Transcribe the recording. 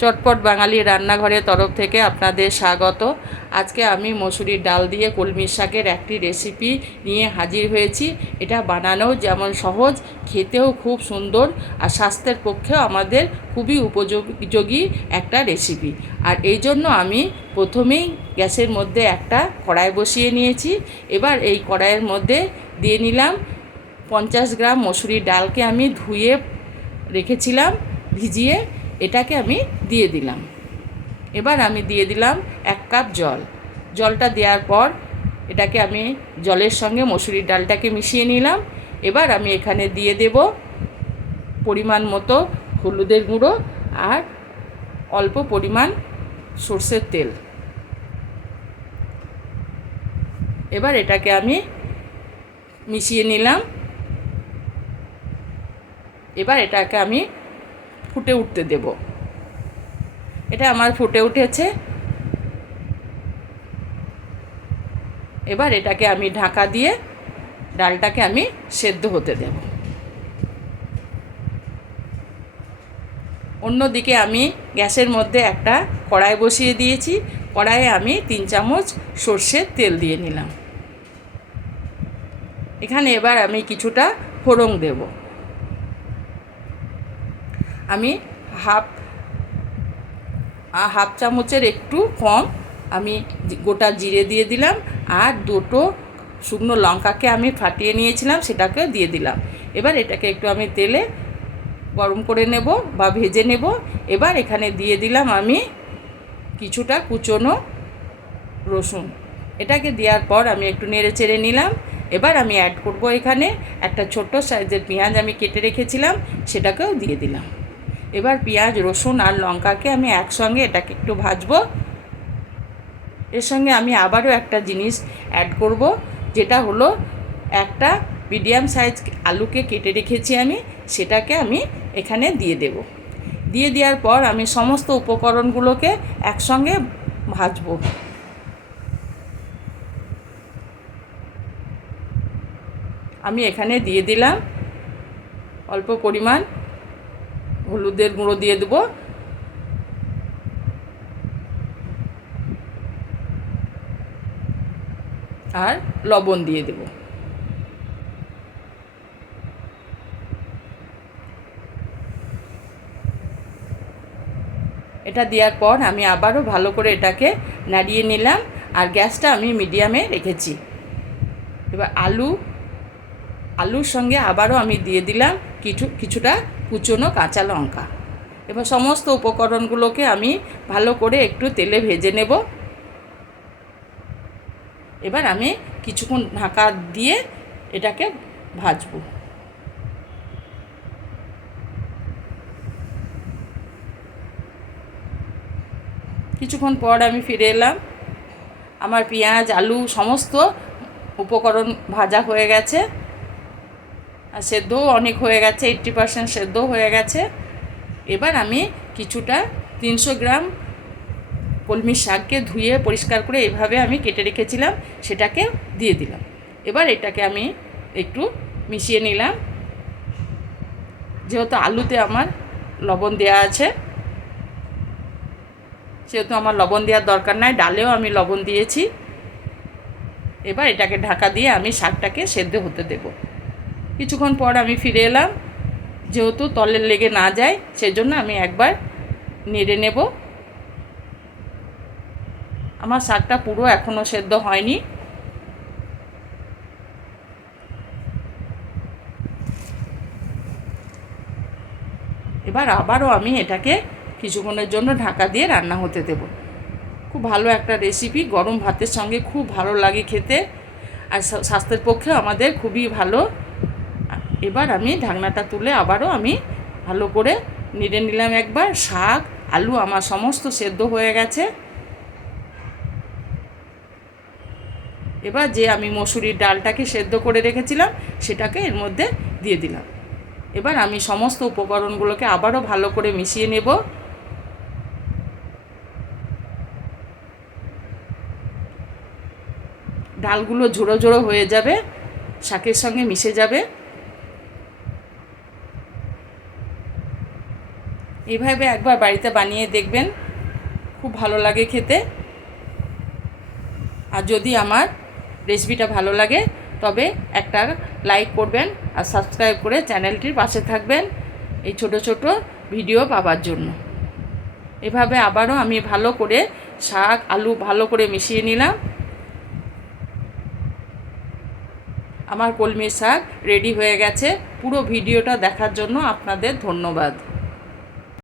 চটপট বাঙালি রান্নাঘরের তরফ থেকে আপনাদের স্বাগত। আজকে আমি মসুরির ডাল দিয়ে কলমি শাকের একটি রেসিপি নিয়ে হাজির হয়েছি। এটা বানানোও যেমন সহজ, খেতেও খুব সুন্দর আর স্বাস্থ্যের পক্ষেও আমাদের খুবই উপযোগী একটা রেসিপি। আর এই জন্য আমি প্রথমেই গ্যাসের মধ্যে একটা কড়াই বসিয়ে নিয়েছি। এবার এই কড়াইয়ের মধ্যে দিয়ে নিলাম 50 গ্রাম মসুরির ডালকে আমি ধুয়ে রেখেছিলাম ভিজিয়ে, এটাকে আমি দিয়ে দিলাম। এবার আমি দিয়ে দিলাম 1 কাপ জল। জলটা দেওয়ার পর এটাকে আমি জলের সঙ্গে মসুরির ডালটাকে মিশিয়ে নিলাম। এবার আমি এখানে দিয়ে দেব পরিমাণ মতো হলুদের গুঁড়ো আর অল্প পরিমাণ সরষের তেল। এবার এটাকে আমি মিশিয়ে নিলাম। এবার এটাকে আমি ফুটে উঠতে দেব। এটা আমার ফুটে উঠেছে। এবার এটাকে আমি ঢাকা দিয়ে ডালটাকে আমি সেদ্ধ হতে দেব। অন্যদিকে আমি গ্যাসের মধ্যে একটা কড়াই বসিয়ে দিয়েছি। কড়াইয়ে আমি 3 চামচ সরষের তেল দিয়ে নিলাম। এখানে এবার আমি কিছুটা ফোড়ন দেব। আমি হাফ চামচের একটু কম আমি গোটা জিরে দিয়ে দিলাম, আর 2টো শুকনো লঙ্কাকে আমি ফাটিয়ে নিয়েছিলাম, সেটাকে দিয়ে দিলাম। এবার এটাকে একটু আমি তেলে গরম করে নেব বা ভেজে নেব। এবার এখানে দিয়ে দিলাম আমি কিছুটা কুচনো রসুন। এটাকে দেওয়ার পর আমি একটু নেড়ে চেড়ে নিলাম। এবার আমি অ্যাড করব এখানে একটা ছোট্ট সাইজের পেঁয়াজ আমি কেটে রেখেছিলাম, সেটাকেও দিয়ে দিলাম। এবার পেঁয়াজ, রসুন আর লঙ্কাকে আমি একসঙ্গে এটাকে একটু ভাজবো। এর সঙ্গে আমি আবারও একটা জিনিস অ্যাড করব, যেটা হলো একটা মিডিয়াম সাইজ আলুকে কেটে রেখেছি আমি, সেটাকে আমি এখানে দিয়ে দেব। দিয়ে দেওয়ার পর আমি সমস্ত উপকরণগুলোকে একসঙ্গে ভাজবো। আমি এখানে দিয়ে দিলাম অল্প পরিমাণ হলুদের গুঁড়ো দিয়ে দেবো, আর লবণ দিয়ে দেব। এটা দেওয়ার পর আমি আবারও ভালো করে এটাকে নাড়িয়ে নিলাম, আর গ্যাসটা আমি মিডিয়ামে রেখেছি। এবার আলুর সঙ্গে আবারও আমি দিয়ে দিলাম কিছুটা কুচনো কাঁচা লঙ্কা। এবার সমস্ত উপকরণগুলোকে আমি ভালো করে একটু তেলে ভেজে নেব। এবার আমি কিছুক্ষণ ঢাকা দিয়ে এটাকে ভাজবো। কিছুক্ষণ পর আমি ফিরে এলাম। আমার পেঁয়াজ, আলু সমস্ত উপকরণ ভাজা হয়ে গেছে, আর সেদ্ধও অনেক হয়ে গেছে, 80% সেদ্ধ হয়ে গেছে। এবার আমি কিছুটা 300 গ্রাম কলমি শাককে ধুয়ে পরিষ্কার করে এইভাবে আমি কেটে রেখেছিলাম, সেটাকে দিয়ে দিলাম। এবার এটাকে আমি একটু মিশিয়ে নিলাম। যেহেতু আলুতে আমার লবণ দেওয়া আছে, সেহেতু আমার লবণ দেওয়ার দরকার নাই, ডালেও আমি লবণ দিয়েছি। এবার এটাকে ঢাকা দিয়ে আমি শাকটাকে সেদ্ধ হতে দেব। কিছুক্ষণ পর আমি ফিরে এলাম। যেহেতু তলে লেগে না যায়, সেজন্য আমি একবার নেড়ে নেব। আমার শাকটা পুরো এখনও সেদ্ধ হয়নি। এবার আবারও আমি এটাকে কিছুক্ষণের জন্য ঢাকা দিয়ে রান্না হতে দেব। খুব ভালো একটা রেসিপি, গরম ভাতের সঙ্গে খুব ভালো লাগে খেতে, আর স্বাস্থ্যের পক্ষে আমাদের খুবই ভালো। এবার আমি ঢাকনাটা তুলে আবারও আমি ভালো করে নেড়ে নিলাম একবার। শাক, আলু আমার সমস্ত সেদ্ধ হয়ে গেছে। এবার যে আমি মসুরির ডালটাকে সেদ্ধ করে রেখেছিলাম, সেটাকে এর মধ্যে দিয়ে দিলাম। এবার আমি সমস্ত উপকরণগুলোকে আবারও ভালো করে মিশিয়ে নেব। ডালগুলো ঝোড়ো ঝোড়ো হয়ে যাবে, শাকের সঙ্গে মিশে যাবে। এভাবে একবার বাড়িতে বানিয়ে দেখবেন, খুব ভালো লাগে খেতে। আর যদি আমার রেসিপিটা ভালো লাগে তবে একটা লাইক করবেন আর সাবস্ক্রাইব করে চ্যানেলটির পাশে থাকবেন এই ছোট ছোট ভিডিও পাওয়ার জন্য। এভাবে আবারও আমি ভালো করে শাক আলু ভালো করে মিশিয়ে নিলাম। আমার কলমি শাক রেডি হয়ে গেছে। পুরো ভিডিওটা দেখার জন্য আপনাদের ধন্যবাদ।